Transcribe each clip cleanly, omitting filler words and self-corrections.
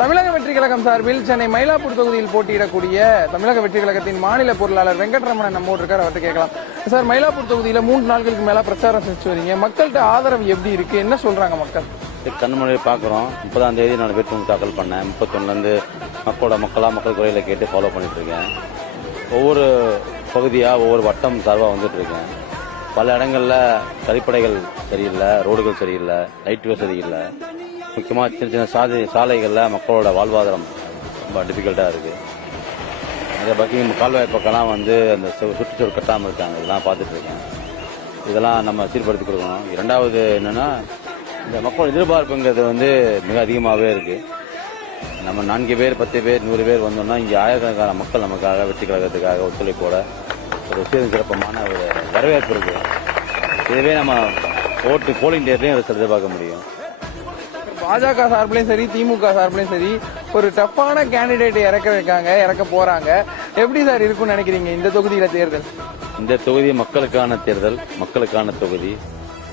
தமிழக வெற்றி கழகம் சார்பில் சென்னை மயிலாப்பூர் தொகுதியில் போட்டியிடக்கூடிய தமிழக வெற்றி கழகத்தின் மாநில பொருளாளர் வெங்கட்ரமணன் நம்மோடு இருக்கார். அவர்கிட்ட கேட்கலாம். சார், மயிலாப்பூர் தொகுதியில 3 நாட்களுக்கு மேல பிரச்சாரம் செஞ்சு வரீங்க. மக்கள்கிட்ட ஆதரவு எப்படி இருக்கு? என்ன சொல்றாங்க மக்கள்? கண்மொழியை பார்க்குறோம். 30ஆம் தேதி நான் வேட்புமனு தாக்கல் பண்ணேன். 31லேருந்து மக்கள் குறையில கேட்டு ஃபாலோ பண்ணிட்டு இருக்கேன். ஒவ்வொரு பகுதியாக ஒவ்வொரு வட்டம் சார்பாக வந்துட்டு இருக்கேன். பல இடங்களில் கழிப்படைகள் சரியில்லை, ரோடுகள் சரியில்லை, லைட் வசதி இல்லை. முக்கியமாக சின்ன சின்ன சாலைகளில் மக்களோட வாழ்வாதாரம் ரொம்ப டிஃபிகல்ட்டாக இருக்குது. நிறைய பக்கிங் கால்வாய் பக்கம்லாம் அந்த சுற்றுச்சூழல் கட்டாமல் இருக்காங்க. இதெல்லாம் பார்த்துட்டு இருக்கேன். இதெல்லாம் நம்ம சீர்படுத்தி கொடுக்கணும். இரண்டாவது என்னென்னா, இந்த மக்கள் எதிர்பார்ப்புங்கிறது மிக அதிகமாகவே இருக்குது. நம்ம 4 பேர் 10 பேர் 100 பேர் வந்தோம்னா இங்கே ஆயிரக்கணக்கான மக்கள் நமக்காக வெற்றி கழகத்துக்காக ஒத்துழைப்போட ஒரு சிறப்பமான ஒரு வரவேற்பு இருக்குது. இதுவே நம்ம போலிங் டேட்லையும் ரிசல்ட் எதிர்பார்க்க முடியும். பாஜக சார்பிலையும் சரி, திமுக சார்பிலையும் சரி, ஒரு டஃப்பான கேண்டிடேட் இறக்க போறாங்க. எப்படி சார் இருக்கும்னு நினைக்கிறீங்க இந்த தொகுதியில தேர்தல்? இந்த தொகுதி மக்களுக்கான தேர்தல், மக்களுக்கான தொகுதி.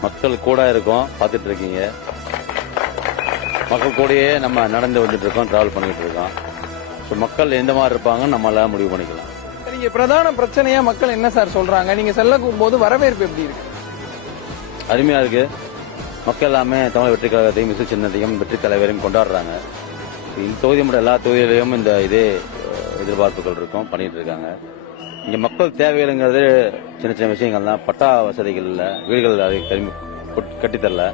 மக்கள் கூட இருக்கோம், பார்த்துட்டு இருக்கீங்க. மக்கள் கூடயே நம்ம நடந்து வந்துட்டு இருக்கோம், டிராவல் பண்ணிட்டு இருக்கோம். மக்கள் எந்த மாதிரி இருப்பாங்கன்னு நம்மளால முடிவு பண்ணிக்கலாம். நீங்க பிரதான பிரச்சனையா மக்கள் என்ன சார் சொல்றாங்க? நீங்க செல்லும் போது வரவேற்பு எப்படி இருக்கு? அருமையா இருக்கு. மக்கள் எல்லாமே தமிழ் வெற்றி கழகத்தையும் மிசு சின்னத்தையும் வெற்றி தலைவரையும் கொண்டாடுறாங்க. இந்த தொகுதி மட்டும் எல்லா தொகுதியிலையும் இந்த இதே எதிர்பார்ப்புகள் இருக்கும், பண்ணிட்டு இருக்காங்க. இங்க மக்கள் தேவைகளுங்கிறது சின்ன சின்ன விஷயங்கள்லாம். பட்டா வசதிகள் இல்ல, வீடுகள் கட்டித்தரல,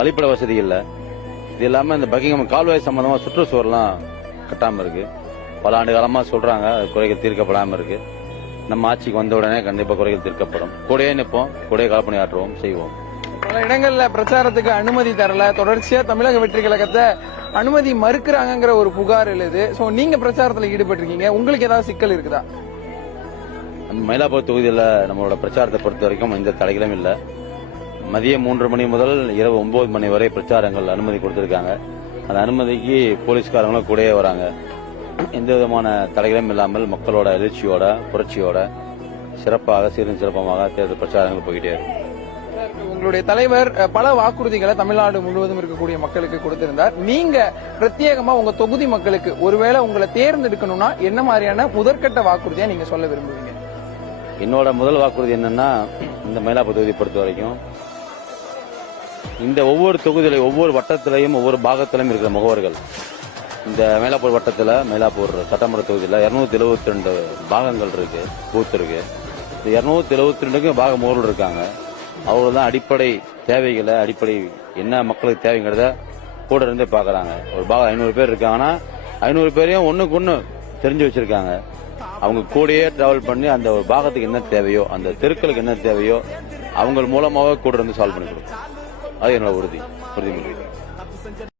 கழிப்பிட வசதி இல்ல. இது இல்லாம இந்த பக்கிங்ஹாம் கால்வாய் சம்பந்தமா சுற்றுச்சுவரெல்லாம் கட்டாம இருக்கு. பல ஆண்டு காலமா சொல்றாங்க, குறைகள் தீர்க்கப்படாம இருக்கு. நம்ம ஆட்சிக்கு வந்த உடனே கண்டிப்பா குறைகள் தீர்க்கப்படும். கூடயே நிற்போம், கூடயே கலப்பணி ஆற்றுவோம், செய்வோம். பல இடங்கள்ல பிரச்சாரத்துக்கு அனுமதி தரல, தொடர்ச்சியா தமிழக வெற்றி கழகத்தை அனுமதி மறுக்கிறாங்கிற ஒரு புகார் எழுது. நீங்க பிரச்சாரத்துல ஈடுபட்டிருக்கீங்க, உங்களுக்கு ஏதாவது சிக்கல் இருக்குதா? மயிலாப்பூர் தொகுதியில் நம்மளோட பிரச்சாரத்தை பொறுத்த வரைக்கும் எந்த தடைகளும் இல்லை. மதியம் 3 மணி முதல் இரவு 9 மணி வரை பிரச்சாரங்கள் அனுமதி கொடுத்திருக்காங்க. அந்த அனுமதிக்கு போலீஸ்காரங்களும் கூடயே வராங்க. எந்த விதமான தடைகளும் இல்லாமல் மக்களோட எழுச்சியோட புரட்சியோட சிறப்பாக சீரும் சிறப்பமாக தேர்தல் பிரச்சாரங்கள் போய்கிட்டே இருக்கும். உங்களுடைய தலைவர் பல வாக்குறுதிகளை தமிழ்நாடு முழுவதும் இருக்கக்கூடிய மக்களுக்கு கொடுத்திருந்தார். நீங்க பிரத்யேகமா உங்க தொகுதி மக்களுக்கு ஒருவேளை உங்களை தேர்ந்தெடுக்கணும்னா என்ன மாதிரியான முதற்கட்ட வாக்குறுதியா நீங்க சொல்ல விரும்புவீங்க? என்னோட முதல் வாக்குறுதி என்னன்னா, இந்த மயிலாப்பூர் தொகுதியை பொறுத்த வரைக்கும் இந்த ஒவ்வொரு தொகுதியிலையும் ஒவ்வொரு வட்டத்திலையும் ஒவ்வொரு பாகத்திலையும் இருக்கிற முகவர்கள், இந்த மயிலாப்பூர் வட்டத்தில் மயிலாப்பூர் சட்டமன்ற தொகுதியில் 272 பாகங்கள் இருக்கு, பூத் இருக்கு. இந்த 272க்கு பாக முகவர்கள் இருக்காங்க. அவங்க தான் அடிப்படை தேவைகளை, அடிப்படை என்ன மக்களுக்கு தேவைங்கிறத கூட இருந்தே பாக்குறாங்க. ஒரு பாகம் 500 பேர் இருக்காங்கன்னா 500 பேரையும் ஒண்ணுக்கு ஒண்ணு தெரிஞ்சு வச்சிருக்காங்க. அவங்க கூடயே டிராவல் பண்ணி அந்த ஒரு பாகத்துக்கு என்ன தேவையோ, அந்த தெருக்களுக்கு என்ன தேவையோ அவங்க மூலமாவே கூட இருந்து சால்வ் பண்ணி கொடுக்கும். அது என்னோட உறுதிமொழி.